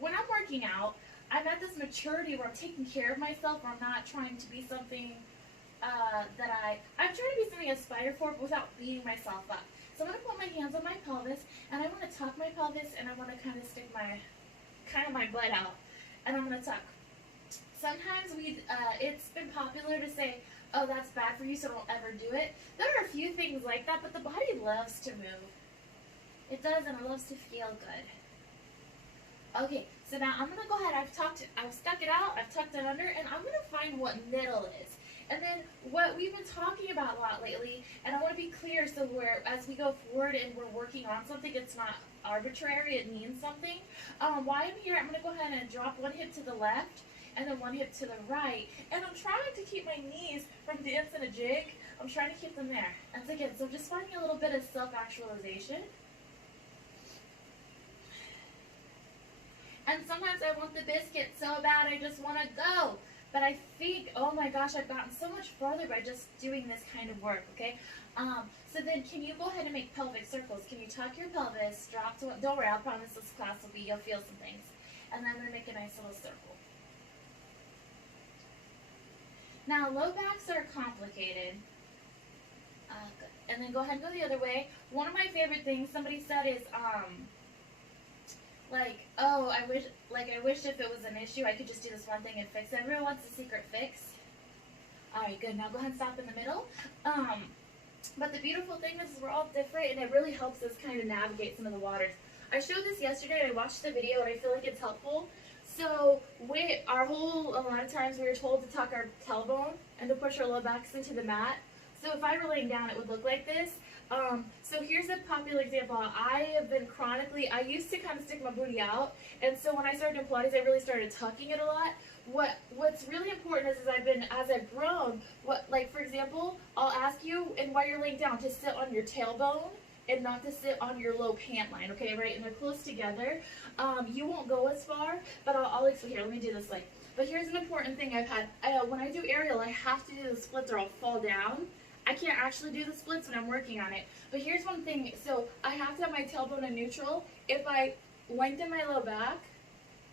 when I'm working out, I'm at this maturity where I'm taking care of myself, where I'm not trying to be something I'm trying to be something I aspire for, but without beating myself up. So I'm going to put my hands on my pelvis, and I want to tuck my pelvis, and I want to kind of stick my butt out, and I'm going to tuck. Sometimes it's been popular to say, oh, that's bad for you, so don't ever do it. There are a few things like that, but the body loves to move. It does, and it loves to feel good. Okay, so now I'm going to go ahead. I've stuck it out, I've tucked it under, and I'm going to find what middle is. And then what we've been talking about a lot lately, and I want to be clear, so as we go forward and we're working on something, it's not arbitrary, it means something. While I'm here, I'm going to go ahead and drop one hip to the left, and then one hip to the right. And I'm trying to keep my knees from dancing a jig. I'm trying to keep them there. And so again, so just finding a little bit of self-actualization. And sometimes I want the biscuit so bad I just want to go. But I think, oh my gosh, I've gotten so much farther by just doing this kind of work, okay? So then can you go ahead and make pelvic circles? Can you tuck your pelvis, drop to, don't worry, I promise this class will be, you'll feel some things. And then I'm going to make a nice little circle. Now, low backs are complicated. Good. And then go ahead and go the other way. One of my favorite things somebody said is, oh, I wish if it was an issue, I could just do this one thing and fix it. Everyone wants a secret fix. All right, good. Now go ahead and stop in the middle. But the beautiful thing is we're all different, and it really helps us kind of navigate some of the waters. I showed this yesterday, and I watched the video, and I feel like it's helpful. So a lot of times we were told to tuck our tailbone and to push our low backs into the mat. So if I were laying down, it would look like this. So here's a popular example. I used to kind of stick my booty out, and so when I started doing Pilates, I really started tucking it a lot. What's really important is as I've grown, for example, I'll ask you, and while you're laying down, to sit on your tailbone and not to sit on your low pant line, okay, right? And they're close together. You won't go as far, but I'll explain. Here, let me do this But here's an important thing I've had. When I do aerial, I have to do the splits or I'll fall down. I can't actually do the splits when I'm working on it. But here's one thing. So I have to have my tailbone in neutral. If I lengthen my low back,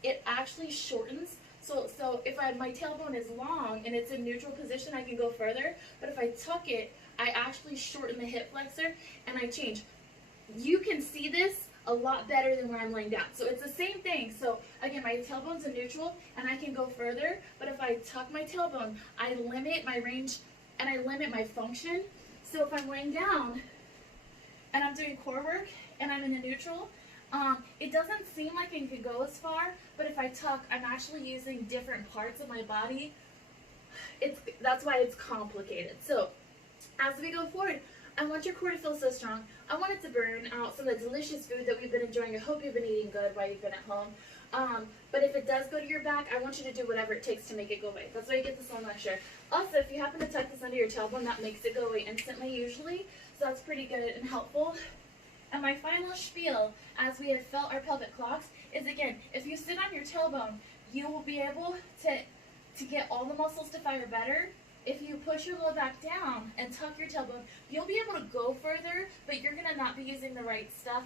it actually shortens. So if my tailbone is long and it's in neutral position, I can go further. But if I tuck it, I actually shorten the hip flexor and I change. You can see this a lot better than when I'm laying down. So it's the same thing. So again, my tailbone's in neutral and I can go further. But if I tuck my tailbone, I limit my range and I limit my function. So if I'm laying down and I'm doing core work and I'm in the neutral, it doesn't seem like it could go as far, but if I tuck, I'm actually using different parts of my body. That's why it's complicated. So as we go forward, I want your core to feel so strong. I want it to burn out some of the delicious food that we've been enjoying. I hope you've been eating good while you've been at home. But if it does go to your back, I want you to do whatever it takes to make it go away. That's why you get this whole lecture. Also, if you happen to tuck this under your tailbone, that makes it go away instantly usually. So that's pretty good and helpful. And my final spiel, as we have felt our pelvic clocks, is again, if you sit on your tailbone, you will be able to get all the muscles to fire better. If you push your low back down and tuck your tailbone, you'll be able to go further, but you're going to not be using the right stuff,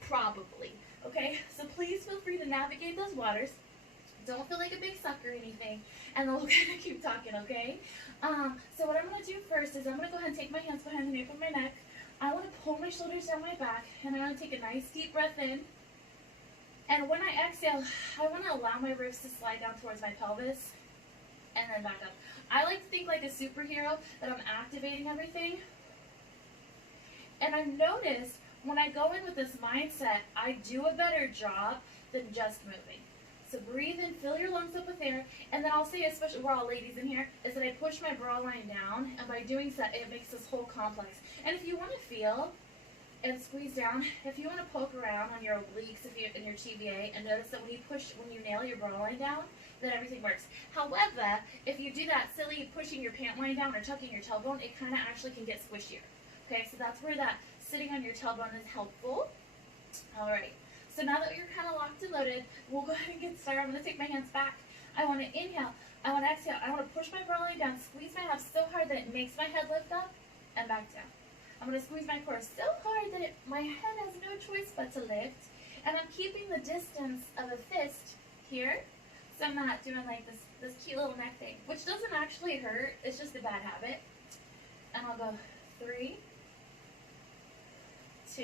probably. Okay, so please feel free to navigate those waters. Don't feel like a big suck or anything, and then we'll kind of keep talking, okay? So what I'm going to do first is I'm going to go ahead and take my hands behind the nape of my neck. I want to pull my shoulders down my back, and I want to take a nice deep breath in. And when I exhale, I want to allow my ribs to slide down towards my pelvis, and then back up. I like to think like a superhero, that I'm activating everything. And I've noticed when I go in with this mindset, I do a better job than just moving. So breathe in, fill your lungs up with air, and then I'll say, especially we're all ladies in here, is that I push my bra line down, and by doing so, it makes this whole complex. And if you want to feel and squeeze down, if you want to poke around on your obliques in your TVA, and notice that when you nail your bra line down, then everything works. However, if you do that silly pushing your pant line down or tucking your tailbone, it kind of actually can get squishier. Okay, so that's where that sitting on your tailbone is helpful. All right. So now that you're kind of locked and loaded, we'll go ahead and get started. I'm going to take my hands back. I want to inhale. I want to exhale. I want to push my bra line down, squeeze my abs so hard that it makes my head lift up and back down. I'm going to squeeze my core so hard that my head has no choice but to lift. And I'm keeping the distance of a fist here, so I'm not doing like this cute little neck thing, which doesn't actually hurt, it's just a bad habit. And I'll go 3, 2,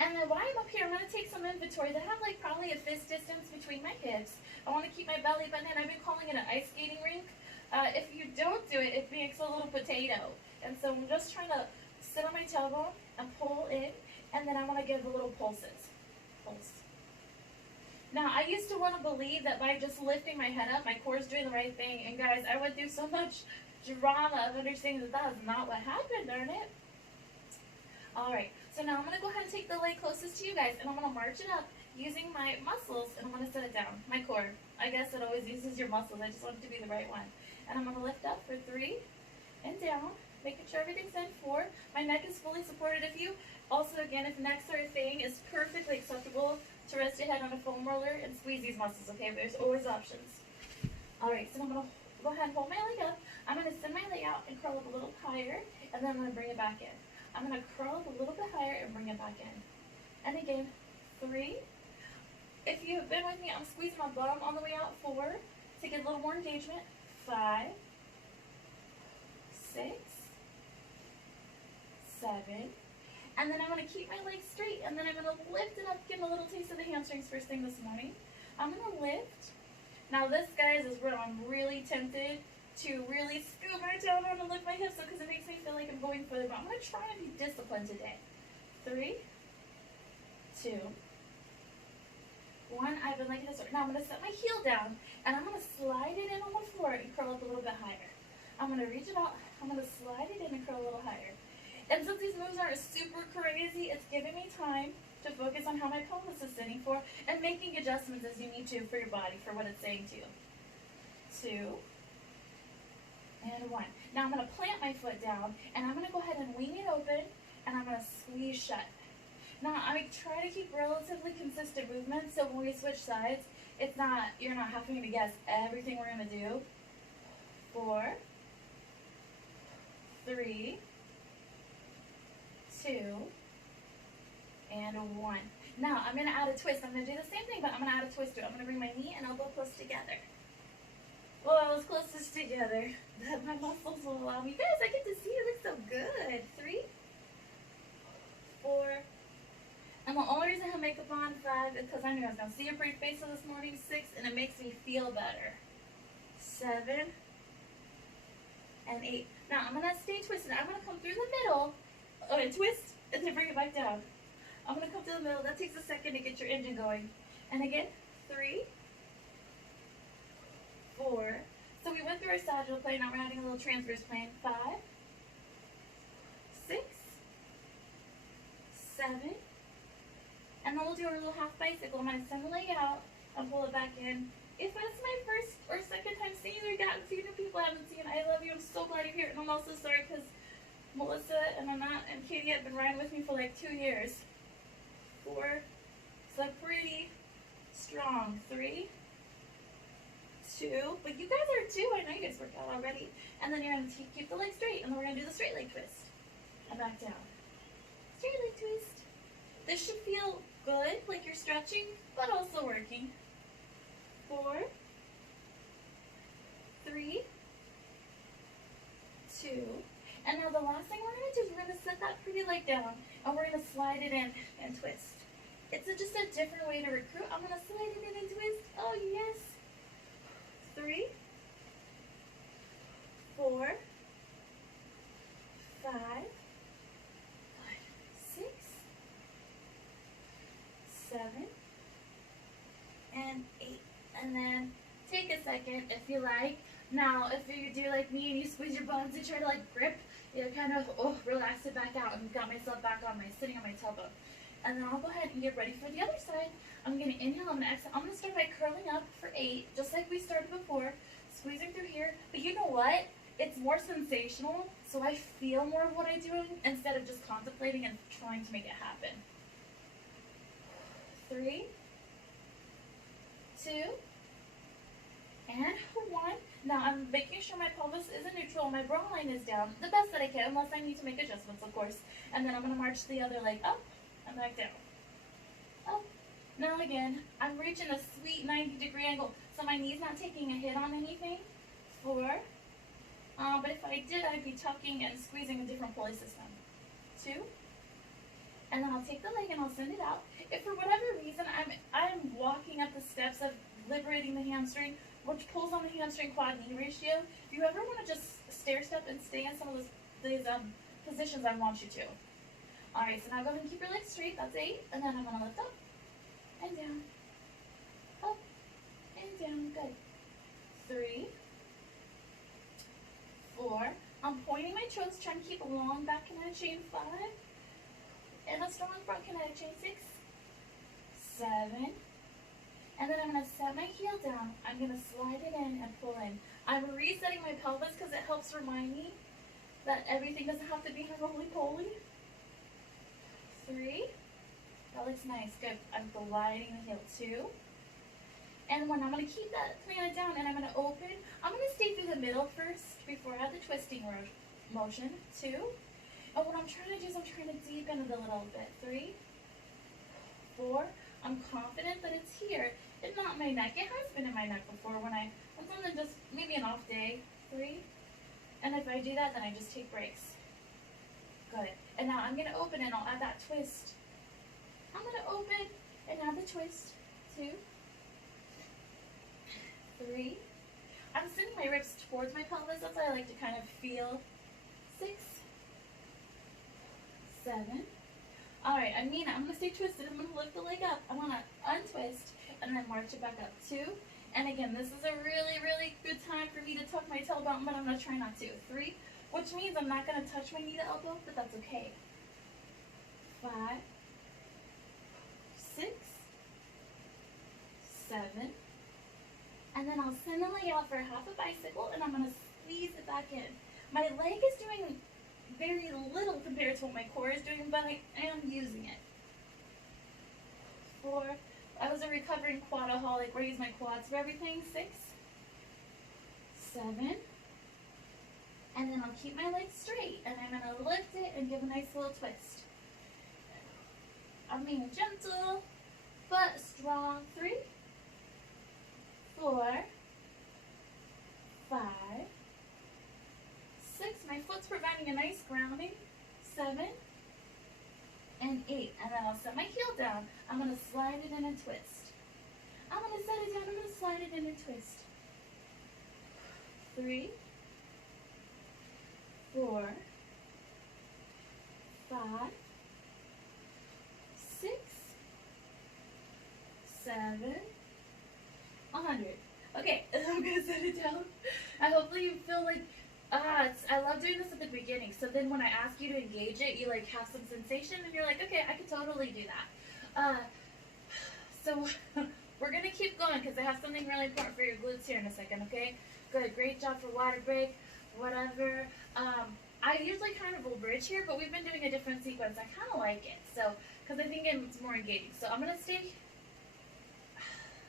and then while I'm up here, I'm going to take some inventory that have like probably a fist distance between my hips. I want to keep my belly button in. I've been calling it an ice skating rink. If you don't do it, it makes a little potato. And so I'm just trying to sit on my tailbone and pull in, and then I want to give the little pulses. Pulse. Now, I used to want to believe that by just lifting my head up, my core is doing the right thing. And guys, I went through so much drama of understanding that that is not what happened, darn it. Alright, so now I'm going to go ahead and take the leg closest to you guys, and I'm going to march it up using my muscles, and I'm going to set it down. My core. I guess it always uses your muscles. I just want it to be the right one. And I'm going to lift up for 3 and down, making sure everything's in. 4. My neck is fully supported. If you, also again, if necks are a thing, it's perfectly acceptable to rest your head on a foam roller and squeeze these muscles, okay? There's always options. Alright, so I'm going to go ahead and hold my leg up. I'm going to send my leg out and curl up a little higher, and then I'm going to bring it back in. I'm going to curl up a little bit higher and bring it back in. And again, 3. If you've been with me, I'm squeezing my bum on the way out. 4, to get a little more engagement. 5, 6, 7, and then I'm going to keep my legs straight, and then I'm going to lift it up, give a little taste of the hamstrings first thing this morning. I'm going to lift. Now this, guys, is where I'm really tempted to really scoop my tailbone and lift my hips up because it makes me feel like I'm going further, but I'm going to try and be disciplined today. 3, 2, 1. I've been like this. Now I'm going to set my heel down, and I'm going to slide it in on the floor and curl up a little bit higher. I'm going to reach it out. I'm going to slide it in and curl a little higher. And since these moves aren't super crazy, it's giving me time to focus on how my pelvis is sitting for and making adjustments as you need to for your body, for what it's saying to you. 2, and 1. Now I'm going to plant my foot down, and I'm going to go ahead and wing it open, and I'm going to squeeze shut. Now I try to keep relatively consistent movements, so when we switch sides, it's not, you're not having to guess everything we're going to do. 4, 3, 2, and 1. Now I'm going to add a twist. I'm going to do the same thing, but I'm going to add a twist to it. I'm going to bring my knee and elbow close together. Well, I was closest together that my muscles will allow me. You guys, I get to see it. It looks so good. 3, 4, and the only reason I have makeup on, 5, is because I knew I was going to see your pretty face this morning. 6, and it makes me feel better. 7, and 8. Now I'm going to stay twisted. I'm going to come through the middle, and twist, and then bring it back down. I'm going to come to the middle. That takes a second to get your engine going. And again, 3, 4. So we went through our sagittal plane. Now we're adding a little transverse plane. 5, 6, 7. And then we'll do our little half bicycle. I'm going to send the leg out and pull it back in. If it's my first or second time seeing you, or gotten to see new people I haven't seen, I love you. I'm so glad you're here. And I'm also sorry because Melissa and Katie have been riding with me for like 2 years. 4, so pretty strong. 3, 2, but you guys are too. I know you guys worked out already. And then you're going to keep the leg straight, and then we're going to do the straight leg twist. And back down. Straight leg twist. This should feel good, like you're stretching, but also working. 4, 3, 2, and now the last thing we're going to do is we're going to set that pretty leg down, and we're going to slide it in and twist. It's just a different way to recruit. I'm going to slide it in and twist. Oh, yes. 3, 4, 5, 6, 7, and 8. And then take a second if you like. Now, if you do like me and you squeeze your buns and try to like grip, you kind of relax it back out, and got myself back on sitting on my tailbone. And then I'll go ahead and get ready for the other side. I'm going to inhale, I'm going to exhale. I'm going to start by curling up for 8, just like we started before, squeezing through here. But you know what? It's more sensational, so I feel more of what I'm doing instead of just contemplating and trying to make it happen. 3, 2, and 1. Now I'm making sure my pelvis is in neutral, my bra line is down the best that I can, unless I need to make adjustments, of course. And then I'm going to march the other leg up and back down. again. I'm reaching a sweet 90-degree angle, so my knee's not taking a hit on anything. 4. But if I did, I'd be tucking and squeezing a different pulley system. 2. And then I'll take the leg and I'll send it out. If for whatever reason I'm walking up the steps of liberating the hamstring, which pulls on the hamstring quad knee ratio, if you ever want to just stair step and stay in some of these positions, I want you to. Alright, so now go ahead and keep your legs straight. That's 8. And then I'm going to lift up and down. Up and down. Good. 3. 4. I'm pointing my toes, trying to keep a long back kinetic chain. 5. And a strong front kinetic chain. 6. 7. And then I'm going to set my heel down. I'm going to slide it in and pull in. I'm resetting my pelvis because it helps remind me that everything doesn't have to be roly-poly. 3. That looks nice. Good. I'm gliding the heel. 2. And when I'm going to keep that planet down and I'm going to open, I'm going to stay through the middle first before I add the twisting motion. 2. And what I'm trying to do is I'm trying to deepen it a little bit. 3. 4. I'm confident that it's here. It's not my neck. It has been in my neck before when something just, maybe an off day. 3. And if I do that, then I just take breaks. Good. And now I'm going to open and I'll add that twist. I'm going to open and add the twist. 2. 3. I'm sending my ribs towards my pelvis. That's why I like to kind of feel. 6. 7. Alright, I'm going to stay twisted. I'm going to lift the leg up. I'm going to untwist and then march it back up. 2. And again, this is a really, really good time for me to tuck my tailbone, but I'm going to try not to. 3, which means I'm not going to touch my knee to elbow, but that's okay. 5. 6. 7. And then I'll send the leg out for half a bicycle, and I'm going to squeeze it back in. My leg is doing very little compared to what my core is doing, but I am using it. 4. I was a recovering quadaholic where I use my quads for everything. 6. 7. And then I'll keep my legs straight, and I'm going to lift it and give a nice little twist. I'm being gentle, but strong. 3. 4. 5. 6. My foot's providing a nice grounding. 7. And 8. And then I'll set my heel down. I'm going to slide it in and twist. I'm going to set it down. I'm going to slide it in and twist. 3. 4. 5. 6. 7. 100. Okay, I'm going to set it down. Hopefully you feel like, I love doing this at the beginning. So then when I ask you to engage it, you like have some sensation and you're like, okay, I could totally do that. So we're going to keep going because I have something really important for your glutes here in a second, okay? Good, great job for water break, whatever. I usually kind of will bridge here, but we've been doing a different sequence. I kind of like it, so, because I think it's more engaging. So I'm going to stay,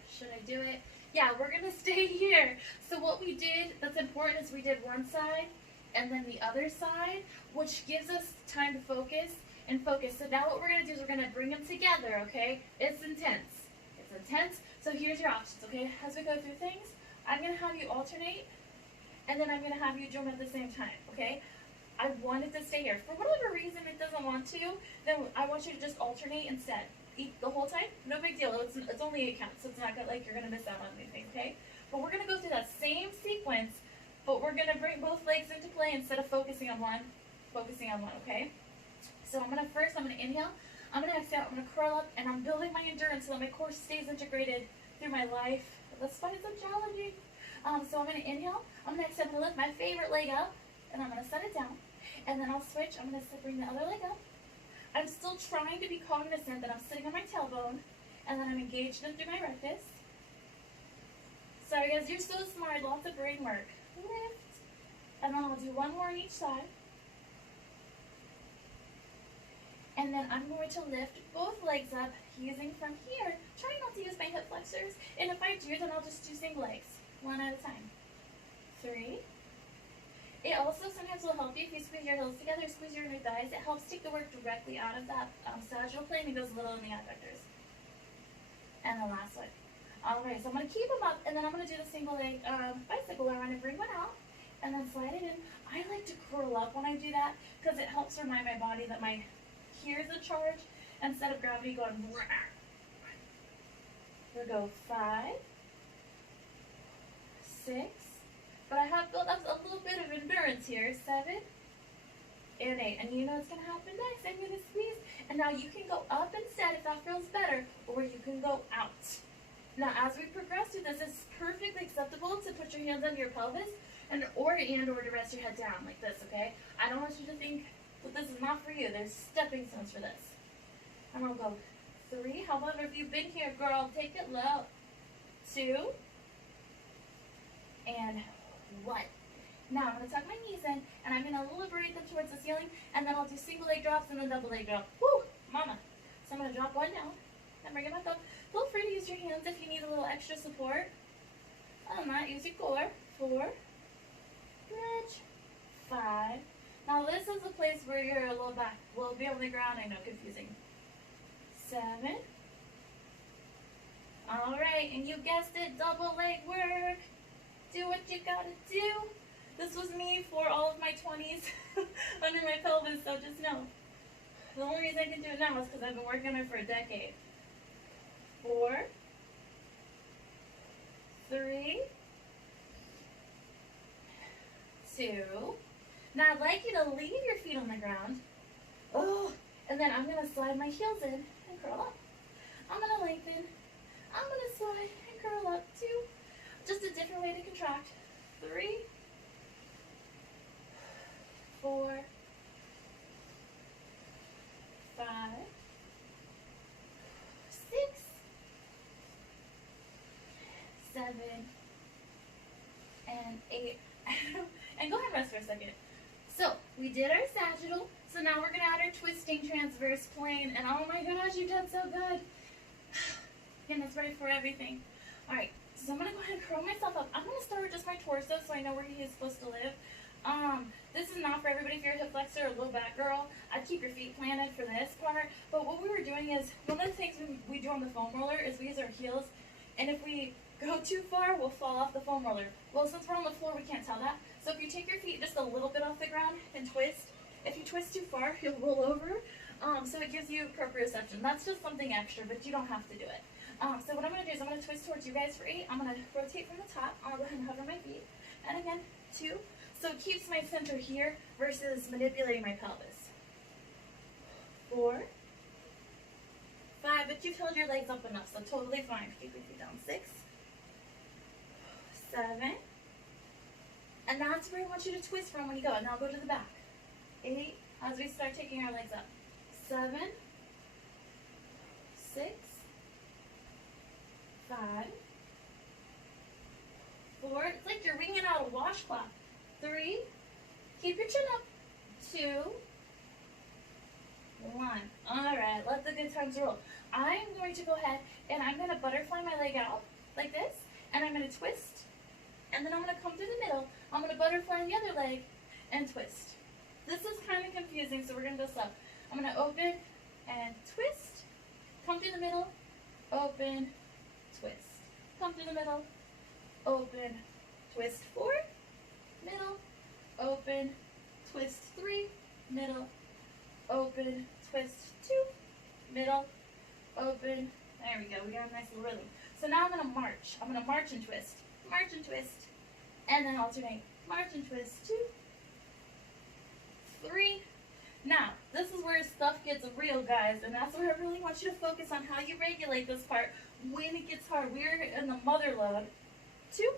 should I do it? Yeah, we're going to stay here. So what we did that's important is we did one side and then the other side, which gives us time to focus and focus. So now what we're going to do is we're going to bring them together, okay? It's intense. It's intense. So here's your options, okay? As we go through things, I'm going to have you alternate, and then I'm going to have you jump at the same time, okay? I want it to stay here. For whatever reason it doesn't want to, then I want you to just alternate instead. Eat the whole time, no big deal. It's only 8 counts, so it's not like you're going to miss out on anything, okay? But we're going to go through that same sequence, but we're going to bring both legs into play instead of focusing on one, okay? So I'm going to inhale, I'm going to exhale, I'm going to curl up, and I'm building my endurance so that my core stays integrated through my life. That's why it's so challenging. So I'm going to inhale, I'm going to exhale, I'm going to lift my favorite leg up, and I'm going to set it down. And then I'll switch, I'm going to bring the other leg up. I'm still trying to be cognizant that I'm sitting on my tailbone, and then I'm engaged in through my rectus. Sorry guys, you're so smart, lots of brain work. Lift, and then I'll do one more on each side. And then I'm going to lift both legs up, using from here. Try not to use my hip flexors, and if I do, then I'll just do single legs, one at a time. 3. It also sometimes will help you if you squeeze your heels together, squeeze your inner thighs. It helps take the work directly out of that sagittal plane and goes a little in the adductors. and the last one. Alright, so I'm going to keep them up, and then I'm going to do the single leg bicycle where I'm going to bring one out, and then slide it in. I like to curl up when I do that, because it helps remind my body that my here's a charge, instead of gravity going, we'll go 5, 6, but I have built up a little bit of endurance here, 7, and 8, and you know what's going to happen next. I'm going to squeeze, and now you can go up instead if that feels better, or you can go out. Now, as we progress through this, it's perfectly acceptable to put your hands under your pelvis or to rest your head down like this, okay? I don't want you to think that this is not for you. There's stepping stones for this. And we'll go 3. However, if you've been here, girl, take it low. 2. And 1. Now, I'm going to tuck my knees in, and I'm going to liberate them towards the ceiling, and then I'll do single leg drops and then double leg drop. Woo! Mama. So I'm going to drop one down, and bring it back up. Feel free to use your hands if you need a little extra support. Other than that, use your core. 4, stretch, 5. Now this is the place where you're a little back. We'll be on the ground. I know, confusing. 7. Alright, and you guessed it, double leg work. Do what you gotta do. This was me for all of my 20s under my pelvis, so just know. The only reason I can do it now is because I've been working on it for a decade. 4, 3, 2. Now I'd like you to leave your feet on the ground. Oh, and then I'm going to slide my heels in and curl up. I'm going to lengthen. I'm going to slide and curl up. 2. Just a different way to contract. 3, 4, 5, 6, 7, and 8. And go ahead and rest for a second. So, we did our sagittal. So now we're going to add our twisting transverse plane. And oh my gosh, you've done so good. Again, that's ready for everything. Alright, so I'm going to go ahead and curl myself up. I'm going to start with just my torso so I know where he is supposed to live. This is not for everybody. If you're a hip flexor or low back girl, I'd keep your feet planted for this part. But what we were doing is, one of the things we do on the foam roller is we use our heels. And if we go too far, we'll fall off the foam roller. Well, since we're on the floor, we can't tell that. So if you take your feet just a little bit off the ground and twist, if you twist too far, you'll roll over. So it gives you proprioception. That's just something extra, but you don't have to do it. So what I'm going to do is I'm going to twist towards you guys for 8. I'm going to rotate from the top. I'll go ahead and hover my feet. And again, 2. So it keeps my center here versus manipulating my pelvis. 4, 5, but you've held your legs up enough, so totally fine. Keep your feet down. 6, 7, and that's where I want you to twist from when you go. And now go to the back. 8, as we start taking our legs up. 7, 6, 5, 4. It's like you're wringing out a washcloth. 3, keep your chin up. 2, 1. Alright, let the good times roll. I'm going to go ahead and I'm going to butterfly my leg out like this, and I'm going to twist, and then I'm going to come through the middle. I'm going to butterfly the other leg and twist. This is kind of confusing, so we're going to go slow. I'm going to open and twist, come through the middle, open, twist. Come through the middle, open, twist. 4, middle, open, twist. 3, middle, open, twist. 2, middle, open. There we go. We got a nice little rhythm. So now I'm going to march. I'm going to march and twist. March and twist. And then alternate. March and twist. 2, 3. Now, this is where stuff gets real, guys. And that's where I really want you to focus on how you regulate this part when it gets hard. We're in the mother load. 2.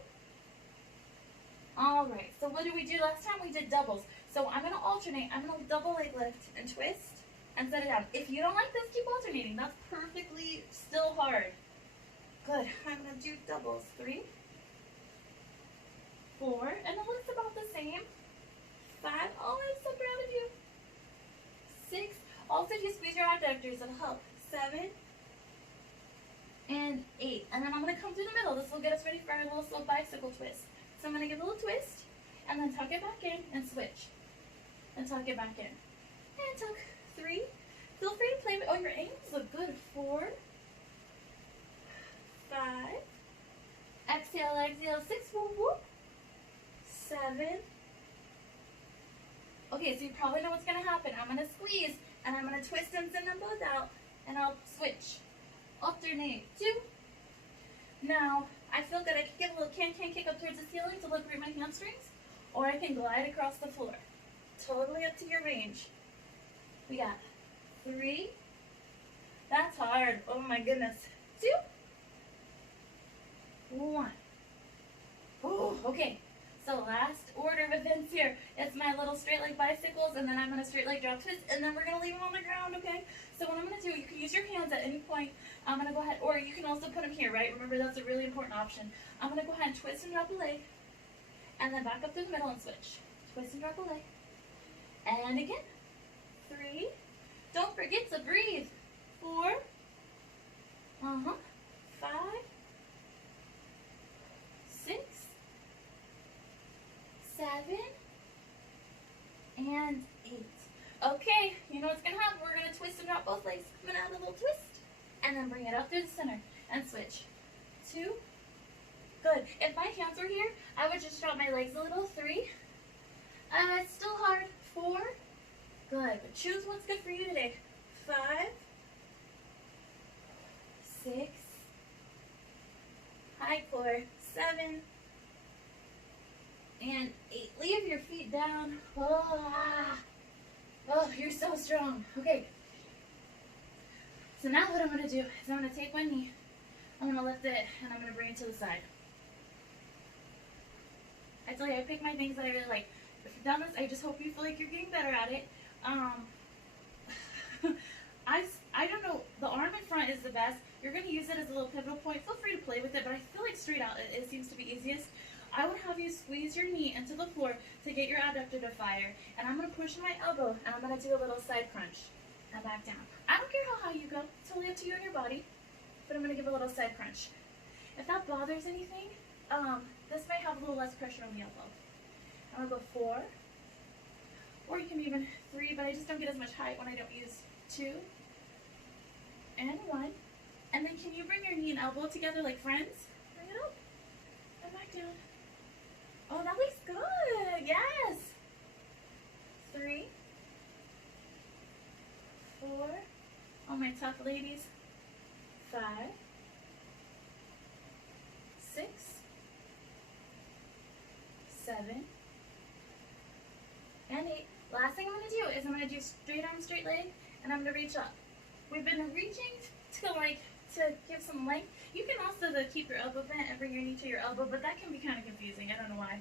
Alright, so what did we do last time? We did doubles. So I'm going to alternate. I'm going to double leg lift and twist and set it down. If you don't like this, keep alternating. That's perfectly still hard. Good. I'm going to do doubles. 3, 4, and it looks about the same. 5. Oh, I'm so proud of you. 6. Also, if you squeeze your adductors, it'll help. 7 and 8. And then I'm going to come through the middle. This will get us ready for our little slow bicycle twist. So I'm going to give a little twist, and then tuck it back in and switch. And tuck it back in. And tuck. 3. Feel free to play with, oh, your ankles look good. 4, exhale, 6, whoop, whoop. 7. Okay, so you probably know what's going to happen. I'm going to squeeze, and I'm going to twist and send them both out, and I'll switch. Alternate. 2. Now, I feel good. I can give a little can kick up towards the ceiling to liberate my hamstrings, or I can glide across the floor. Totally up to your range. We got 3. That's hard. Oh my goodness. 2. 1. Oh, okay. So last order of events here. It's my little straight leg bicycles, and then I'm going to straight leg drop twist, and then we're going to leave them on the ground, okay? So what I'm going to do, you can use your hands at any point. I'm going to go ahead, or you can also put them here, right? Remember, that's a really important option. I'm going to go ahead and twist and drop a leg, and then back up through the middle and switch. Twist and drop a leg. And again. 3. Don't forget to breathe. 4. 5. 6. 7. And 8. Okay, you know what's going to happen. We're going to twist and drop both legs. I'm going to add a little twist. And then bring it up through the center. And switch. 2. Good. If my hands were here, I would just drop my legs a little. 3. It's still hard. 4. Good. But choose what's good for you today. 5. 6. High core. 7. And 8. Leave your feet down. Oh, you're so strong. Okay. So now what I'm going to do is I'm going to take one knee. I'm going to lift it, and I'm going to bring it to the side. I tell you, I pick my things that I really like. If you've done this, I just hope you feel like you're getting better at it. I don't know, the arm in front is the best. You're going to use it as a little pivotal point. Feel free to play with it, but I feel like straight out it seems to be easiest. I would have you squeeze your knee into the floor to get your adductor to fire. And I'm going to push my elbow, and I'm going to do a little side crunch. And back down. I don't care how high you go. It's totally up to you and your body. But I'm going to give a little side crunch. If that bothers anything, this might have a little less pressure on the elbow. I'm going to go 4. Or you can even 3, but I just don't get as much height when I don't use 2. And 1. And then can you bring your knee and elbow together like friends? Bring it up. And back down. Oh, that looks good. Yes. 3. 4. Oh, my tough ladies. 5. 6. 7. And 8. Last thing I'm going to do is I'm going to do straight arm, straight leg, and I'm going to reach up. We've been reaching to give some length. You can also keep your elbow bent and bring your knee to your elbow, but that can be kind of confusing. I don't know why.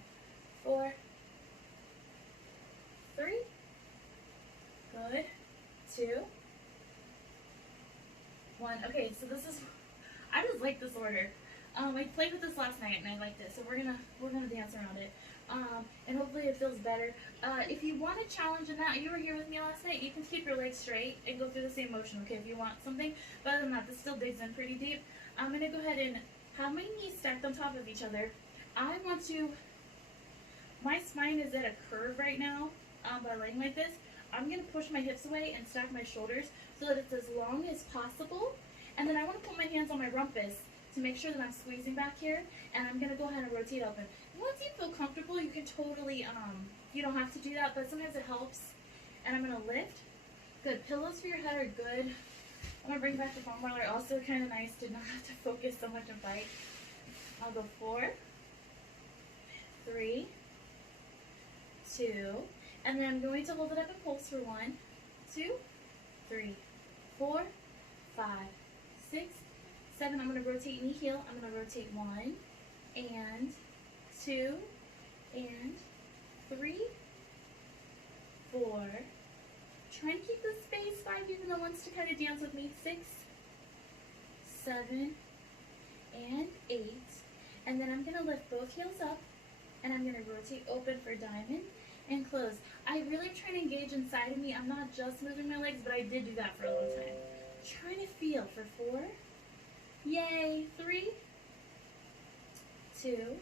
4. 3. Good. 2. 1. Okay, so this is, I just like this order. I played with this last night and I liked it, so we're gonna dance around it. And hopefully it feels better. If you want a challenge in that, you were here with me last night, you can keep your legs straight and go through the same motion, okay, if you want something. But other than that, this still digs in pretty deep. I'm going to go ahead and have my knees stacked on top of each other. I want to, my spine is at a curve right now by laying like this. I'm going to push my hips away and stack my shoulders so that it's as long as possible. And then I want to put my hands on my rumpus to make sure that I'm squeezing back here. And I'm going to go ahead and rotate open. Once you feel comfortable, you can totally, you don't have to do that, but sometimes it helps. And I'm going to lift. Good. Pillows for your head are good. I'm going to bring back the foam roller. Also kind of nice to not have to focus so much and fight. I'll go 4, 3, 2, and then I'm going to hold it up and pulse for 1, 2, 3, 4, 5, 6, 7. I'm going to rotate knee heel. I'm going to rotate 1 and 2 and 3, 4. Try and keep the space. 5, even though wants to kind of dance with me. 6, 7, and 8. And then I'm going to lift both heels up, and I'm going to rotate open for diamond and close. I really try to engage inside of me. I'm not just moving my legs, but I did do that for a long time. Trying to feel for 4. Yay. 3, 2,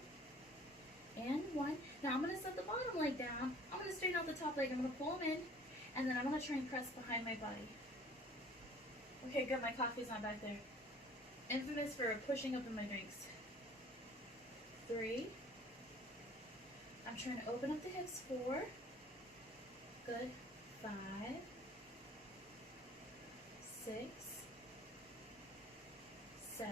and 1. Now I'm going to set the bottom leg down. I'm going to straighten out the top leg. I'm going to pull them in, and then I'm going to try and press behind my body. Okay, good. My coffee's not back there. Infamous for pushing up in my drinks. 3. I'm trying to open up the hips. 4. Good. 5, 6, 7.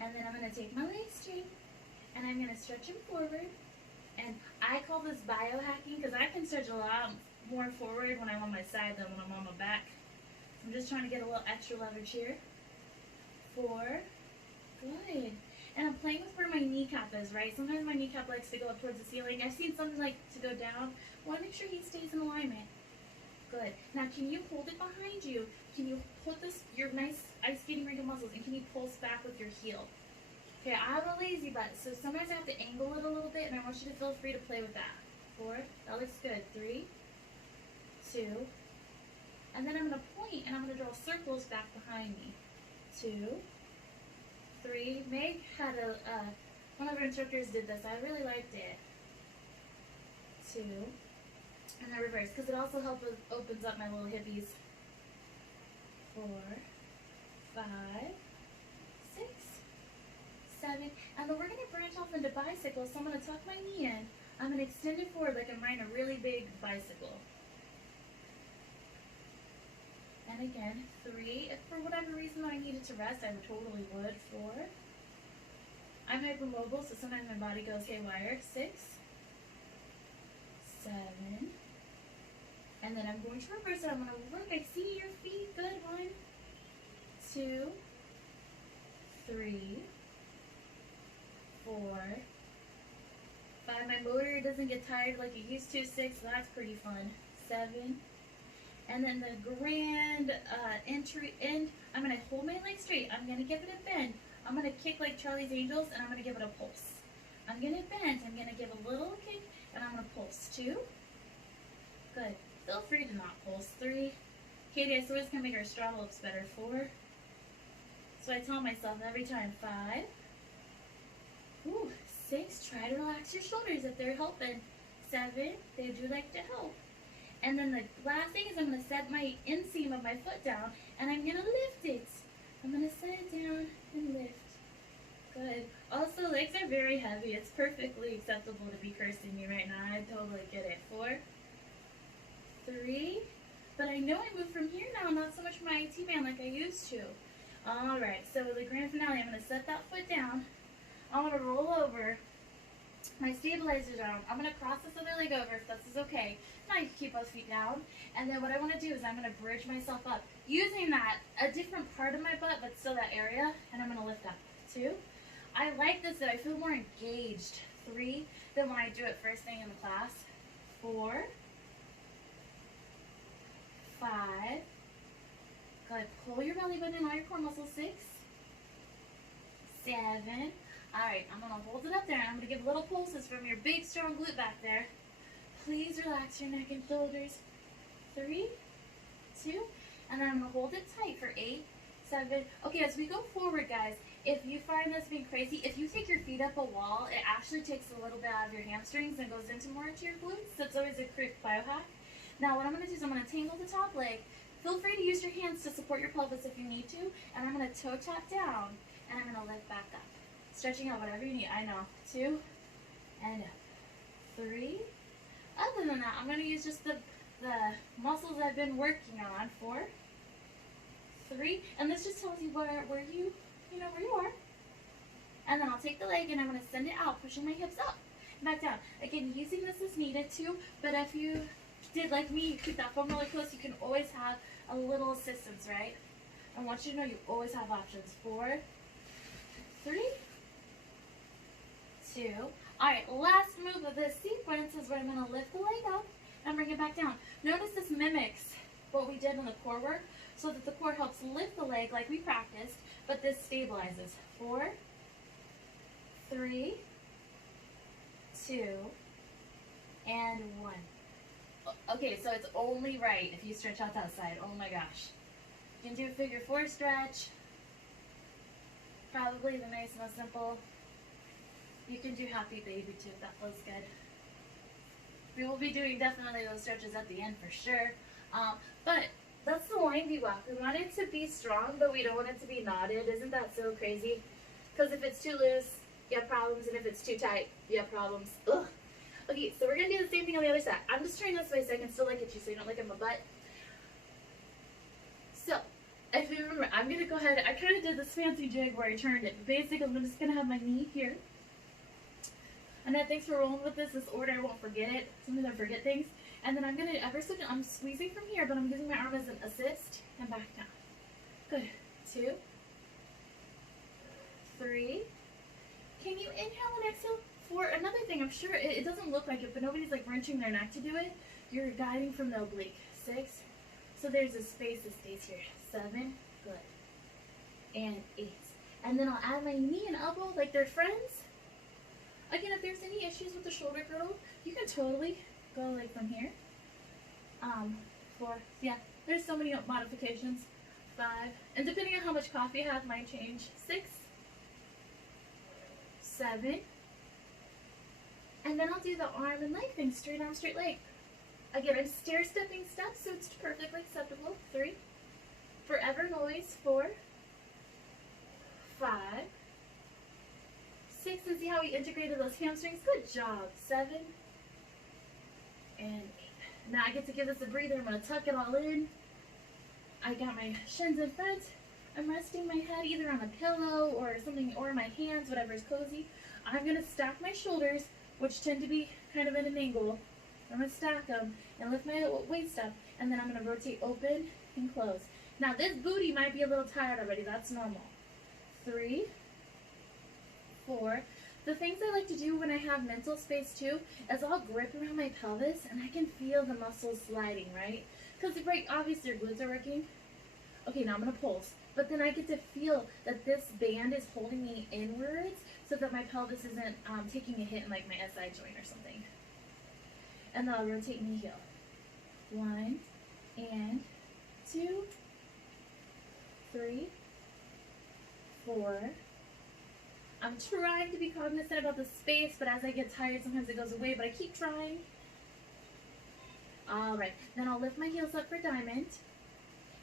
And then I'm going to take my leg straight and I'm going to stretch them forward. And I call this biohacking because I can stretch a lot more forward when I'm on my side than when I'm on my back. I'm just trying to get a little extra leverage here. 4. Good. And I'm playing with where my kneecap is, right? Sometimes my kneecap likes to go up towards the ceiling. I've seen some like to go down. I want to make sure he stays in alignment. Good. Now, can you hold it behind you? Can you put your nice ice skating wrinkle muscles, and can you pulse back with your heel? Okay, I have a lazy butt, so sometimes I have to angle it a little bit, and I want you to feel free to play with that. 4. That looks good. 3, 2. And then I'm going to point, and I'm going to draw circles back behind me. 2, 3. Meg had one of our instructors did this. I really liked it. 2. And then reverse, because it also opens up my little hippies. 4, 5, 6, 7. And then we're going to branch off into bicycles. So I'm going to tuck my knee in. I'm going to extend it forward like I'm riding a really big bicycle. And again, 3. If for whatever reason I needed to rest, I totally would. 4. I'm hypermobile, so sometimes my body goes haywire. 6, 7. And then I'm going to reverse it. I'm going to work. I see your feet. Good. 1, 2, 3, 4, 5. My motor doesn't get tired like it used to. 6. That's pretty fun. 7. And then the grand entry end, I'm going to hold my leg straight. I'm going to give it a bend. I'm going to kick like Charlie's Angels, and I'm going to give it a pulse. I'm going to bend. I'm going to give a little kick, and I'm going to pulse. 2. Good. Feel free to not pulse. 3. Katie, I always can make our straw looks better. 4. So I tell myself every time. 5. Ooh, 6. Try to relax your shoulders if they're helping. 7. They do like to help. And then the last thing is I'm going to set my inseam of my foot down, and I'm going to lift it. I'm going to set it down and lift. Good. Also, legs are very heavy. It's perfectly acceptable to be cursing me right now. I totally get it. 4, 3. But I know I move from here now, not so much from my IT band like I used to. All right. So the grand finale, I'm going to set that foot down. I'm going to roll over. My stabilizer's on. I'm going to cross this other leg over if this is okay. Now you can keep both feet down. And then what I want to do is I'm going to bridge myself up. Using that, a different part of my butt, but still that area. And I'm going to lift up. 2. I like this that I feel more engaged. 3 than when I do it first thing in the class. 4. 5. Good. Pull your belly button and all your core muscles. 6. 7. Alright, I'm going to hold it up there, and I'm going to give little pulses from your big, strong glute back there. Please relax your neck and shoulders. 3, 2, and then I'm going to hold it tight for 8, 7. Okay, as we go forward, guys, if you find this being crazy, if you take your feet up a wall, it actually takes a little bit out of your hamstrings and goes into more into your glutes. That's always a quick biohack. Now, what I'm going to do is I'm going to tangle the top leg. Feel free to use your hands to support your pelvis if you need to, and I'm going to toe tap down, and I'm going to lift back up. Stretching out whatever you need. I know. 2 and up. 3. Other than that, I'm going to use just the muscles I've been working on. 4, 3, and this just tells you where you are. And then I'll take the leg and I'm going to send it out, pushing my hips up and back down. Again, using this as needed too, but if you did like me, you keep that foam really close, you can always have a little assistance, right? I want you to know you always have options. 4, 3, 2. Alright, last move of this sequence is where I'm going to lift the leg up and bring it back down. Notice this mimics what we did in the core work, so that the core helps lift the leg like we practiced, but this stabilizes. 4, 3, 2, and 1. Okay, so it's only right if you stretch out that side. Oh my gosh. You can do a figure 4 stretch. Probably the nice and simple. You can do happy baby too if that feels good. We will be doing definitely those stretches at the end for sure. But that's the line V walk. We want it to be strong, but we don't want it to be knotted. Isn't that so crazy? Because if it's too loose, you have problems, and if it's too tight, you have problems. Ugh. Okay, so we're going to do the same thing on the other side. I'm just turning this way so I can still look at you so you don't look at my butt. So, if you remember, I'm going to go ahead. I kind of did this fancy jig where I turned it. But basically, I'm just going to have my knee here. And then thanks for rolling with this order. I won't forget it. Sometimes I forget things. And then I'm going to, I'm squeezing from here, but I'm using my arm as an assist. And back down. Good. 2, 3. Can you inhale and exhale? 4. Another thing, I'm sure it doesn't look like it, but nobody's like wrenching their neck to do it. You're guiding from the oblique. 6. So there's a space that stays here. 7. Good. And 8. And then I'll add my knee and elbow like they're friends. Again, if there's any issues with the shoulder girdle, you can totally go like from here. 4. Yeah, there's so many modifications. 5. And depending on how much coffee you have, might change. 6. 7. And then I'll do the arm and leg thing. Straight arm, straight leg. Again, I'm stair-stepping steps, so it's perfectly acceptable. 3. Forever noise. 4. 5. 6. And see how we integrated those hamstrings? Good job. 7. And 8. Now I get to give this a breather. I'm going to tuck it all in. I got my shins in front. I'm resting my head either on a pillow or something, or my hands, whatever is cozy. I'm going to stack my shoulders, which tend to be kind of at an angle. I'm going to stack them and lift my waist up, and then I'm going to rotate open and close. Now this booty might be a little tired already. That's normal. 3, 4. The things I like to do when I have mental space too is I'll grip around my pelvis and I can feel the muscles sliding, right? Because right, obviously your glutes are working. Okay, now I'm going to pulse. But then I get to feel that this band is holding me inwards so that my pelvis isn't taking a hit in like my SI joint or something. And then I'll rotate knee heel. 1 and 2, 3, 4. I'm trying to be cognizant about the space, but as I get tired, sometimes it goes away, but I keep trying. All right, then I'll lift my heels up for diamond,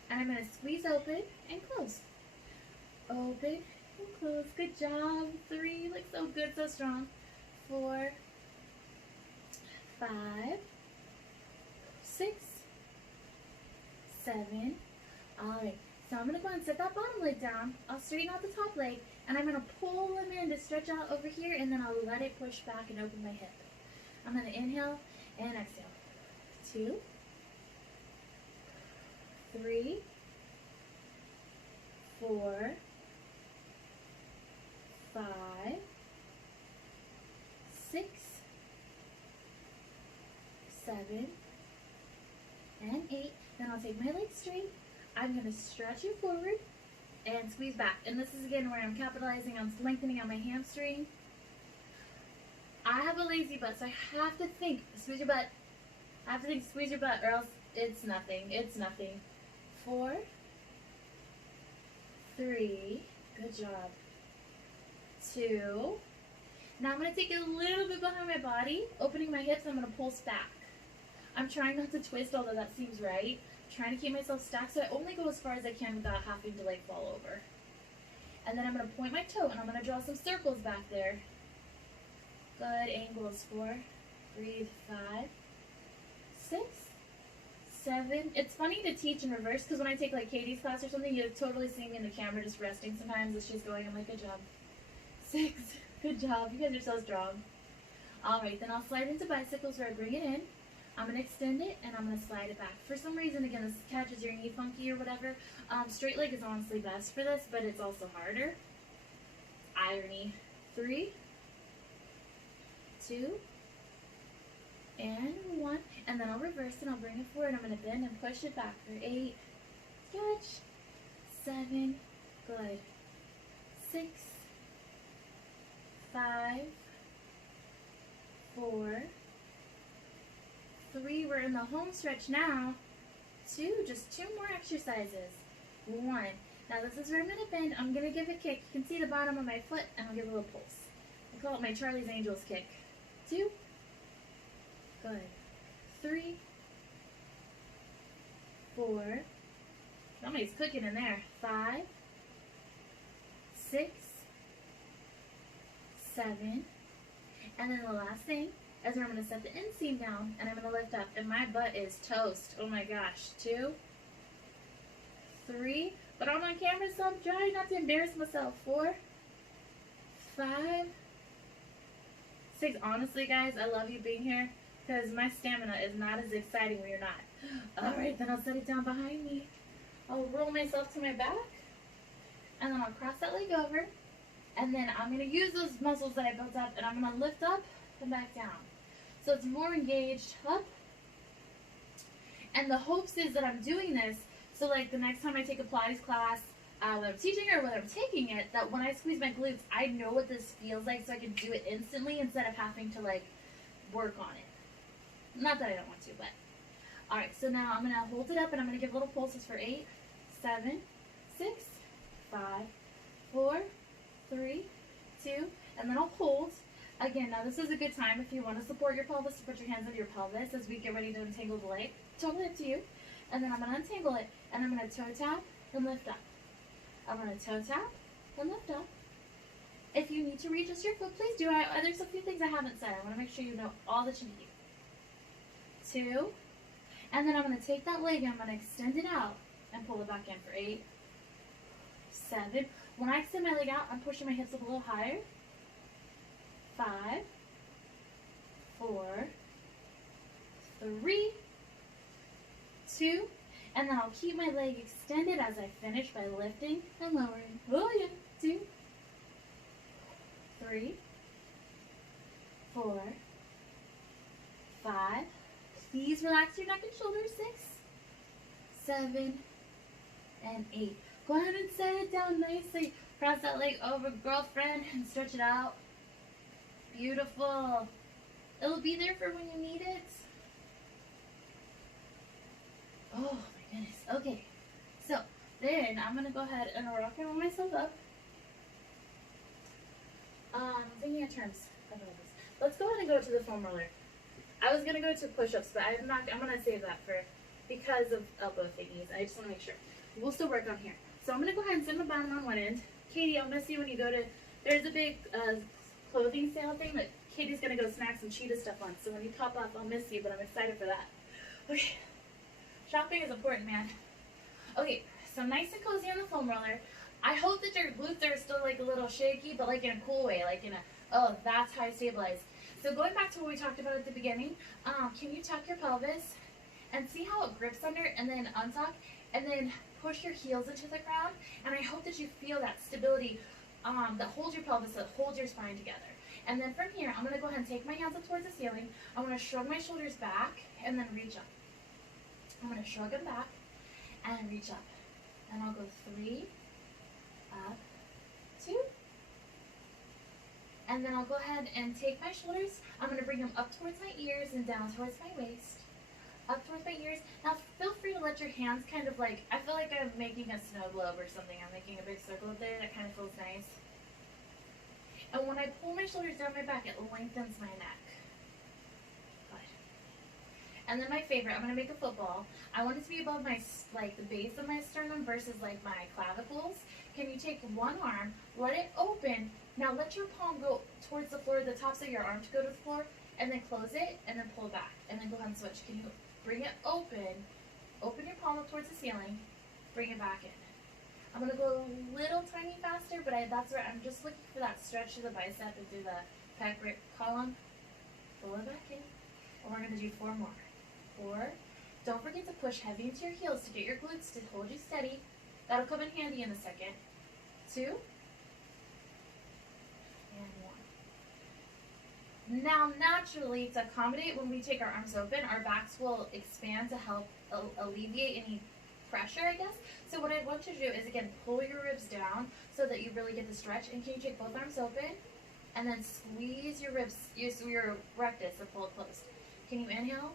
and I'm going to squeeze open and close. Open and close. Good job. 3, look so good, so strong. 4, 5, 6, 7. All right, so I'm going to go and set that bottom leg down. I'll straighten out the top leg, and I'm going to pull them in to stretch out over here, and then I'll let it push back and open my hip. I'm going to inhale and exhale. 2, 3, 4, 5, 6, 7, and 8. Then I'll take my legs straight. I'm going to stretch it forward and squeeze back. And this is again where I'm capitalizing on lengthening on my hamstring. I have a lazy butt, so I have to think, squeeze your butt. I have to think, squeeze your butt, or else it's nothing. It's nothing. 4, 3, good job. 2. Now I'm going to take it a little bit behind my body, opening my hips. I'm going to pulse back. I'm trying not to twist, although that seems right. I'm trying to keep myself stacked, so I only go as far as I can without having to like fall over. And then I'm going to point my toe, and I'm going to draw some circles back there. Good angles. 4, breathe. 5, 6, 7. It's funny to teach in reverse, because when I take like Katie's class or something, you totally see me in the camera just resting sometimes as she's going. I'm like, good job. 6, good job. You guys are so strong. All right, then I'll slide into bicycles where I bring it in. I'm going to extend it, and I'm going to slide it back. For some reason, again, this catches your knee funky or whatever. Straight leg is honestly best for this, but it's also harder. Irony. 3, 2, and 1. And then I'll reverse it. I'll bring it forward. I'm going to bend and push it back for 8. Stretch. 7. Good. 6, 5, 4, 3. We're in the home stretch now. 2. Just 2 more exercises. 1. Now this is where I'm going to bend. I'm going to give a kick. You can see the bottom of my foot, and I'll give a little pulse. I call it my Charlie's Angels kick. 2. Good. 3, 4. Somebody's cooking in there. 5, 6, 7. And then the last thing is where I'm going to set the inseam down and I'm going to lift up. And my butt is toast. Oh my gosh. 2, 3. But I'm on camera, so I'm trying not to embarrass myself. 4, 5, 6. Honestly, guys, I love you being here because my stamina is not as exciting when you're not. Alright, then I'll set it down behind me. I'll roll myself to my back. And then I'll cross that leg over. And then I'm going to use those muscles that I built up and I'm going to lift up and back down. So it's more engaged up. And the hopes is that I'm doing this so like the next time I take a Pilates class, whether I'm teaching or whether I'm taking it, that when I squeeze my glutes, I know what this feels like so I can do it instantly instead of having to like work on it. Not that I don't want to, but. Alright, so now I'm going to hold it up and I'm going to give little pulses for 8, 7, 6, 5, 4, 3, 2, and then I'll hold. Again, now this is a good time if you want to support your pelvis to put your hands under your pelvis as we get ready to untangle the leg. Totally up to you. And then I'm going to untangle it and I'm going to toe tap and lift up. I'm going to toe tap and lift up. If you need to readjust your foot, please do. There's a few things I haven't said. I want to make sure you know all that you need. 2. And then I'm going to take that leg and I'm going to extend it out and pull it back in for 8, 7. When I extend my leg out, I'm pushing my hips up a little higher. 5, 4, 3, 2, and then I'll keep my leg extended as I finish by lifting and lowering. Oh yeah, 2, 3, 4, 5. Please relax your neck and shoulders. 6, 7, and 8. Go ahead and set it down nicely. Cross that leg over, girlfriend, and stretch it out. Beautiful. It'll be there for when you need it. Oh my goodness. Okay. So then I'm gonna go ahead and rock and roll myself up. Thinking in terms of this. Let's go ahead and go to the foam roller. I was gonna go to push-ups, but I'm gonna save that for because of elbow thingies. I just wanna make sure. We'll still work on here. So I'm gonna go ahead and sit my bottom on one end. Katie, I'll miss you when you go to. There's a big clothing sale thing that Katie's gonna go snack some cheetah stuff on. So when you pop up, I'll miss you, but I'm excited for that. Okay. Shopping is important, man. Okay, so nice and cozy on the foam roller. I hope that your glutes are still like a little shaky, but like in a cool way, like in a, oh, that's how I stabilize. So going back to what we talked about at the beginning, can you tuck your pelvis and see how it grips under and then untuck and then push your heels into the ground? And I hope that you feel that stability that holds your pelvis, that holds your spine together. And then from here, I'm going to go ahead and take my hands up towards the ceiling. I'm going to shrug my shoulders back and then reach up. I'm going to shrug them back and reach up. And I'll go 3, up, 2. And then I'll go ahead and take my shoulders. I'm going to bring them up towards my ears and down towards my waist. Up towards my ears. Now feel free to let your hands kind of like, I feel like I'm making a snow globe or something. I'm making a big circle up there. That kind of feels nice. And when I pull my shoulders down my back, it lengthens my neck. Good. And then my favorite, I'm going to make a football. I want it to be above my, like the base of my sternum versus like my clavicles. Can you take one arm, let it open. Now let your palm go towards the floor, the tops of your arm to go to the floor, and then close it, and then pull back, and then go ahead and switch. Can you bring it open your palm up towards the ceiling, bring it back in. I'm going to go a little tiny faster, but that's where I'm just looking for that stretch to the bicep and through the pec column. Pull it back in. And we're going to do 4 more. 4. Don't forget to push heavy into your heels to get your glutes to hold you steady. That'll come in handy in a second. 2. And 1. Now, naturally, to accommodate when we take our arms open, our backs will expand to help alleviate any pressure, I guess. So what I want you to do is, again, pull your ribs down so that you really get the stretch. And can you take both arms open and then squeeze your ribs, your rectus, and pull it closed. Can you inhale?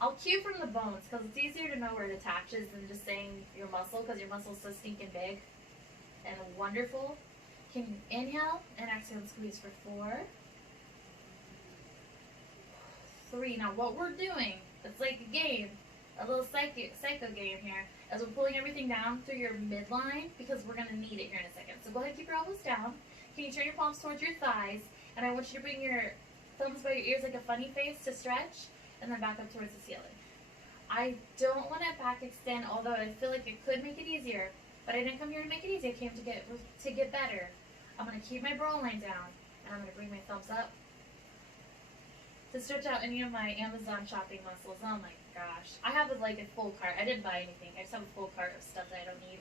I'll cue from the bones because it's easier to know where it attaches than just saying your muscle because your muscle's so stinking big and wonderful. Can you inhale and exhale and squeeze for 4, 3. Now what we're doing, it's like a game, a little psycho game here, as we're pulling everything down through your midline because we're going to need it here in a second. So go ahead and keep your elbows down. Can you turn your palms towards your thighs And I want you to bring your thumbs by your ears like a funny face to stretch, and then back up towards the ceiling. I don't want to back extend, although I feel like it could make it easier, but I didn't come here to make it easy. I came to get better. I'm going to keep my bra line down, and I'm going to bring my thumbs up to stretch out any of my Amazon shopping muscles. Oh my gosh. I have like a full cart. I didn't buy anything. I just have a full cart of stuff that I don't need.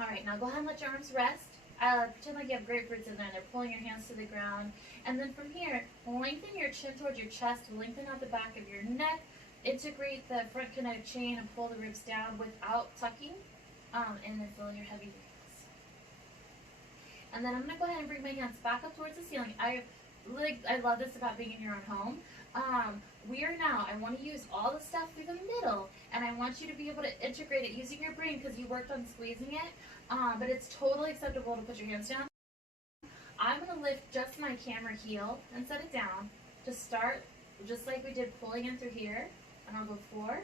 Alright, now go ahead and let your arms rest. Pretend like you have grapefruits in there. They're pulling your hands to the ground. And then from here, lengthen your chin towards your chest. Lengthen out the back of your neck. Integrate the front kinetic chain and pull the ribs down without tucking. And then feel your heavy breaths. And then I'm going to go ahead and bring my hands back up towards the ceiling. I love this about being in your own home. I want to use all the stuff through the middle, and I want you to be able to integrate it using your brain because you worked on squeezing it, but it's totally acceptable to put your hands down. I'm going to lift just my camera heel and set it down to start, just like we did pulling in through here, and I'll go 4,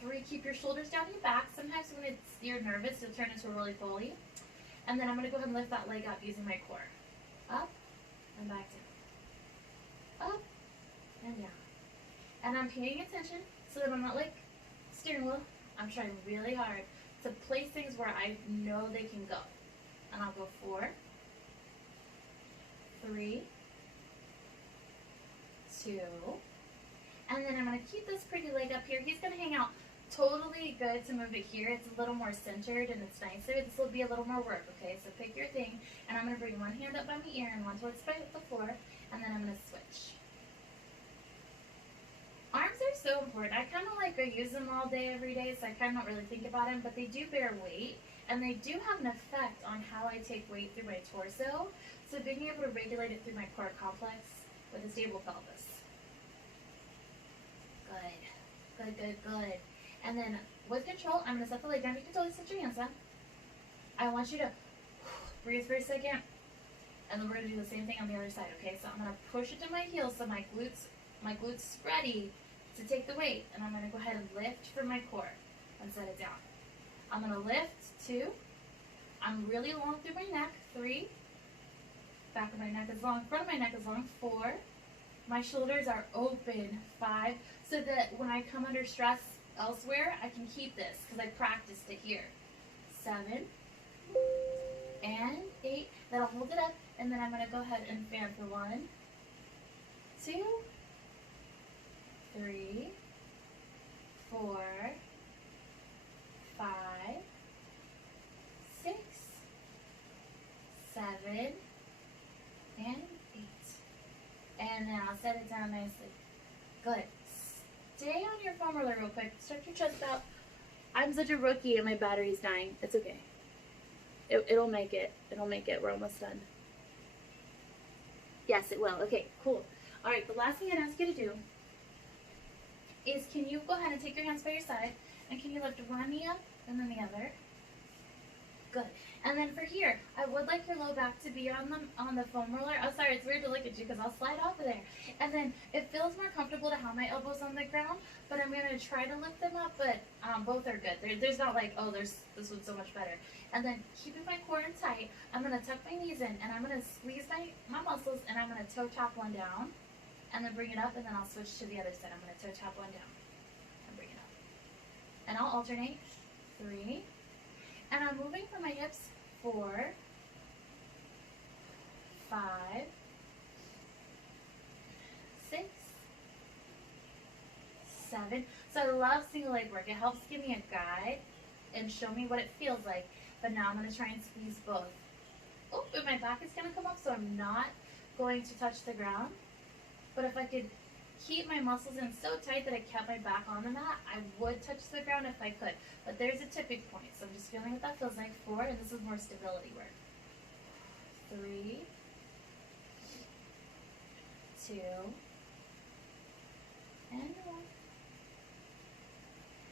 3, keep your shoulders down your back. Sometimes when you're nervous, you'll turn into a roly-poly, and then I'm going to go ahead and lift that leg up using my core. Up, and back down. Up and down. And I'm paying attention so that I'm not like steering wheel. I'm trying really hard to place things where I know they can go. And I'll go 4, 3, 2, and then I'm going to keep this pretty leg up here. He's going to hang out. Totally good to move it here. It's a little more centered and it's nicer. This will be a little more work, okay? So pick your thing, and I'm going to bring one hand up by my ear and one towards the floor, and then I'm going to switch. Arms are so important. I kind of like I use them all day, every day, so I kind of don't really think about them, but they do bear weight, and they do have an effect on how I take weight through my torso. So being able to regulate it through my core complex with a stable pelvis. Good, good, good, good. And then with control, I'm going to set the leg down. You can totally set your hands down. I want you to breathe for a second, and then we're going to do the same thing on the other side, okay? So I'm going to push it to my heels so my glutes ready to take the weight, and I'm going to go ahead and lift from my core and set it down. I'm going to lift 2. I'm really long through my neck. 3. Back of my neck is long. Front of my neck is long. 4. My shoulders are open. 5. So that when I come under stress elsewhere, I can keep this because I practiced it here. 7 and 8. Then I'll hold it up, and then I'm going to go ahead and fan for 1, 2, 3, 4, 5, 6, 7, and 8. And then I'll set it down nicely. Good. Stay on your foam roller real quick. Stretch your chest out. I'm such a rookie and my battery's dying. It's okay. It'll make it. It'll make it. We're almost done. Yes, it will. Okay, cool. All right, the last thing I'd ask you to do is, can you go ahead and take your hands by your side, and can you lift one knee up and then the other? Good. And then for here, I would like your low back to be on the foam roller. Oh, sorry, it's weird to look at you because I'll slide off of there. And then it feels more comfortable to have my elbows on the ground, but I'm going to try to lift them up, but both are good. There's not like, oh, this one's so much better. And then keeping my core in tight, I'm going to tuck my knees in, and I'm going to squeeze my muscles, and I'm going to toe tap one down, and then bring it up, and then I'll switch to the other side. I'm going to toe tap one down and bring it up. And I'll alternate. 3. And I'm moving from my hips. 4, 5, 6, 7. So I love single leg work. It helps give me a guide and show me what it feels like. But now I'm going to try and squeeze both. Oh, but my back is going to come up, so I'm not going to touch the ground. But if I could keep my muscles in so tight that I kept my back on the mat, I would touch the ground if I could. But there's a tipping point, so I'm just feeling what that feels like. 4, and this is more stability work. 3, 2, and 1.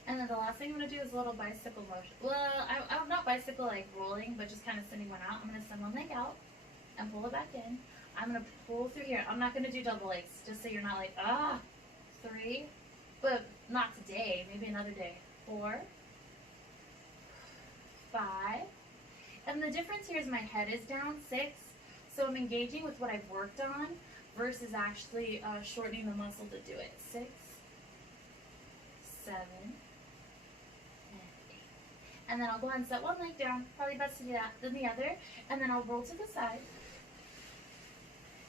And then the last thing I'm going to do is a little bicycle motion. Well, I'm not bicycle like rolling, but just kind of sending one out. I'm going to send one leg out and pull it back in. I'm going to pull through here. I'm not going to do double legs, just so you're not like, 3, but not today, maybe another day. 4, 5, and the difference here is my head is down. 6, So I'm engaging with what I've worked on versus actually shortening the muscle to do it. 6, 7, and 8. And then I'll go ahead and set one leg down, probably best to do that than the other, and then I'll roll to the side.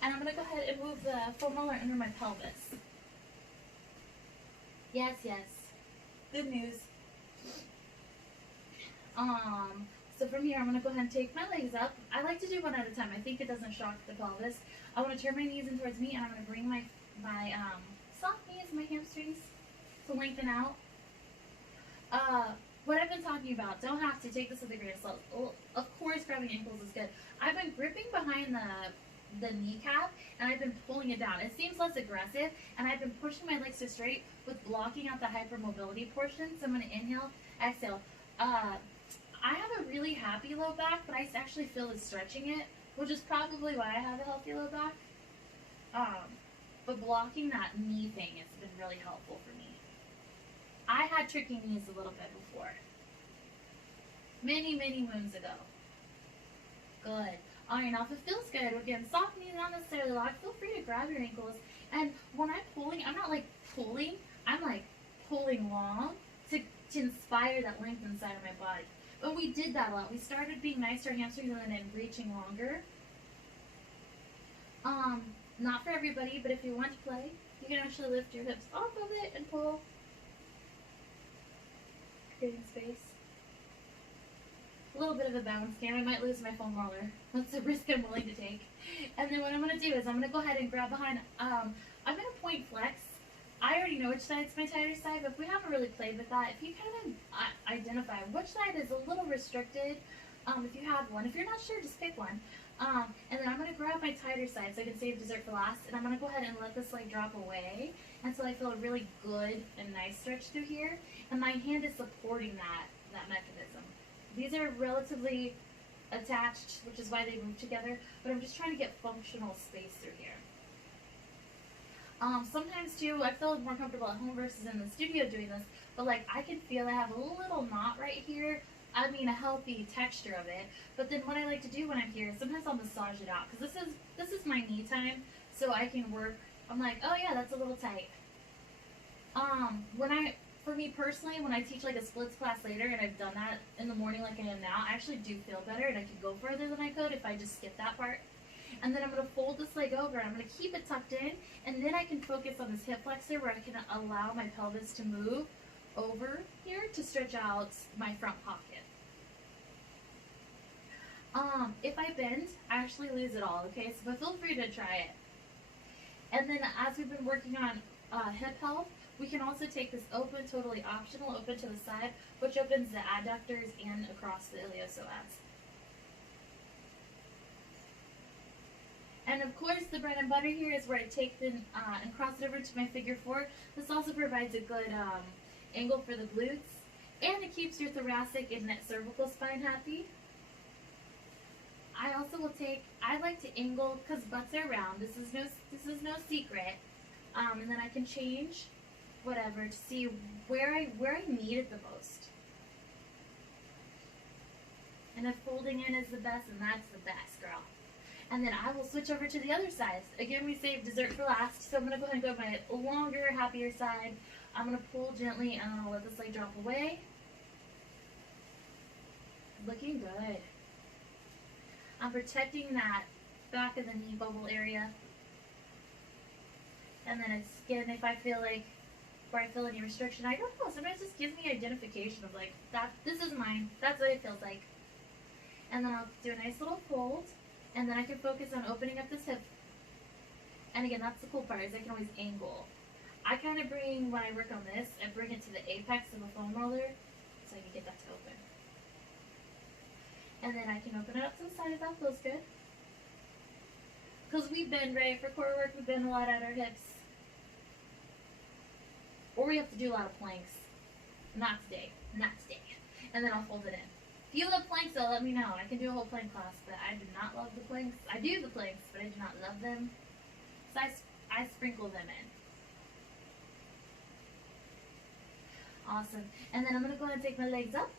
And I'm going to go ahead and move the foam roller under my pelvis. Yes, yes. Good news. So from here, I'm going to go ahead and take my legs up. I like to do one at a time. I think it doesn't shock the pelvis. I want to turn my knees in towards me, and I'm going to bring my soft knees, my hamstrings to lengthen out. What I've been talking about, don't have to take this with a grain of salt. Of course, grabbing ankles is good. I've been gripping behind the kneecap, and I've been pulling it down. It seems less aggressive, and I've been pushing my legs to straight with blocking out the hypermobility portion. So I'm going to inhale, exhale. I have a really happy low back, but I actually feel is stretching it, which is probably why I have a healthy low back. But blocking that knee thing has been really helpful for me. I had tricky knees a little bit before. Many, many moons ago. Good. Alright, now if it feels good, again, soft knees, not necessarily locked, feel free to grab your ankles. And when I'm pulling, I'm not like pulling, I'm like pulling long to inspire that length inside of my body. But we did that a lot. We started being nice to our hamstrings and then reaching longer. Not for everybody, but if you want to play, you can actually lift your hips off of it and pull. Creating space. A little bit of a balance game. I might lose my foam roller. That's a risk I'm willing to take. And then what I'm going to do is I'm going to go ahead and grab behind. I'm going to point flex. I already know which side's my tighter side, but if we haven't really played with that, if you kind of identify which side is a little restricted, if you have one. If you're not sure, just pick one. And then I'm going to grab my tighter side so I can save dessert for last, and I'm going to go ahead and let this leg drop away until I feel a really good and nice stretch through here. And my hand is supporting that mechanism. These are relatively attached, which is why they move together, but I'm just trying to get functional space through here. Sometimes too, I feel more comfortable at home versus in the studio doing this, but like I can feel I have a little knot right here. I mean a healthy texture of it, but then what I like to do when I'm here, sometimes I'll massage it out, because this is my me time, so I can work. I'm like, oh yeah, that's a little tight. For me personally, when I teach like a splits class later, and I've done that in the morning like I am now, I actually do feel better, and I can go further than I could if I just skip that part. And then I'm going to fold this leg over, and I'm going to keep it tucked in, and then I can focus on this hip flexor where I can allow my pelvis to move over here to stretch out my front pocket. If I bend, I actually lose it all, okay? So feel free to try it. And then as we've been working on hip health, we can also take this open, totally optional, open to the side, which opens the adductors and across the iliopsoas. And of course, the bread and butter here is where I take the and cross it over to my figure 4. This also provides a good angle for the glutes, and it keeps your thoracic and cervical spine happy. I also will take. I like to angle because butts are round. This is no secret. And then I can change whatever to see where I need it the most. And if folding in is the best, then that's the best, girl. And then I will switch over to the other side. Again, we saved dessert for last, so I'm going to go ahead and go to my longer, happier side. I'm going to pull gently, and then I'll let this leg drop away. Looking good. I'm protecting that back of the knee bubble area. And then it's, again, if I feel like, where I feel any restriction, I don't know, sometimes it just gives me identification of like, this is mine, that's what it feels like. And then I'll do a nice little fold, and then I can focus on opening up this hip. And again, that's the cool part, is I can always angle. I kind of bring, when I work on this, I bring it to the apex of the foam roller, so I can get that to open. And then I can open it up to the side if that feels good. Because we bend, right? For core work, we bend a lot at our hips. Or we have to do a lot of planks. Not today. Not today. And then I'll fold it in. If you love planks, though, let me know. I can do a whole plank class, but I do not love the planks. I do the planks, but I do not love them. So I sprinkle them in. Awesome. And then I'm going to go ahead and take my legs up.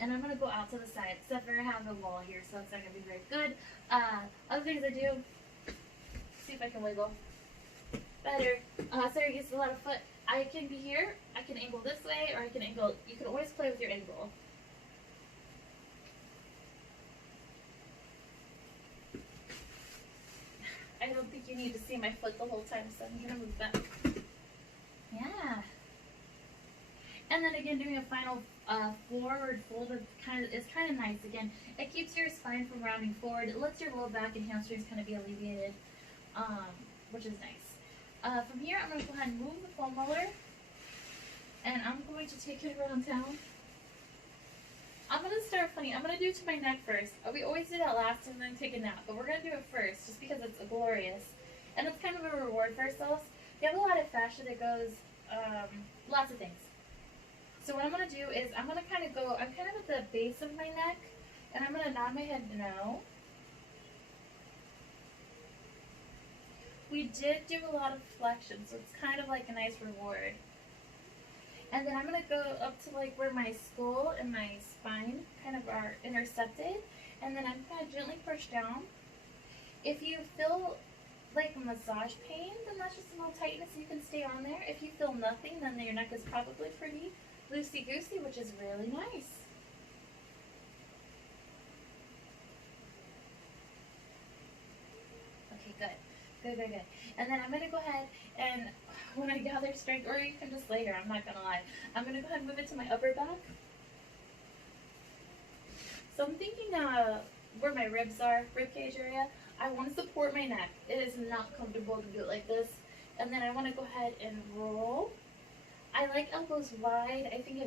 And I'm gonna go out to the side, except for I have the wall here, so it's not gonna be very good. Other things I do, see if I can wiggle better. So I use a lot of foot. I can be here, I can angle this way, or I can angle, you can always play with your angle. I don't think you need to see my foot the whole time, so I'm gonna move that. Yeah. And then again, doing a final forward fold is kind of nice. Again, it keeps your spine from rounding forward. It lets your low back and hamstrings kind of be alleviated, which is nice. From here, I'm going to go ahead and move the foam roller, and I'm going to take it around town. I'm going to start funny. I'm going to do it to my neck first. We always do that last and then take a nap, but we're going to do it first just because it's glorious. And it's kind of a reward for ourselves. We have a lot of fascia that goes, lots of things. So what I'm going to do is I'm going to kind of go, I'm kind of at the base of my neck, and I'm going to nod my head no. We did do a lot of flexion, so it's kind of like a nice reward. And then I'm going to go up to like where my skull and my spine kind of are intersected, and then I'm going to gently push down. If you feel like massage pain, then that's just a little tightness, you can stay on there. If you feel nothing, then your neck is probably pretty loosey-goosey, which is really nice. Okay, good. Good, good, good. And then I'm going to go ahead and when I gather strength, or you can just lay here, I'm not going to lie. I'm going to go ahead and move it to my upper back. So I'm thinking where my ribs are, rib cage area, I want to support my neck. It is not comfortable to do it like this. And then I want to go ahead and roll. I like elbows wide. I think it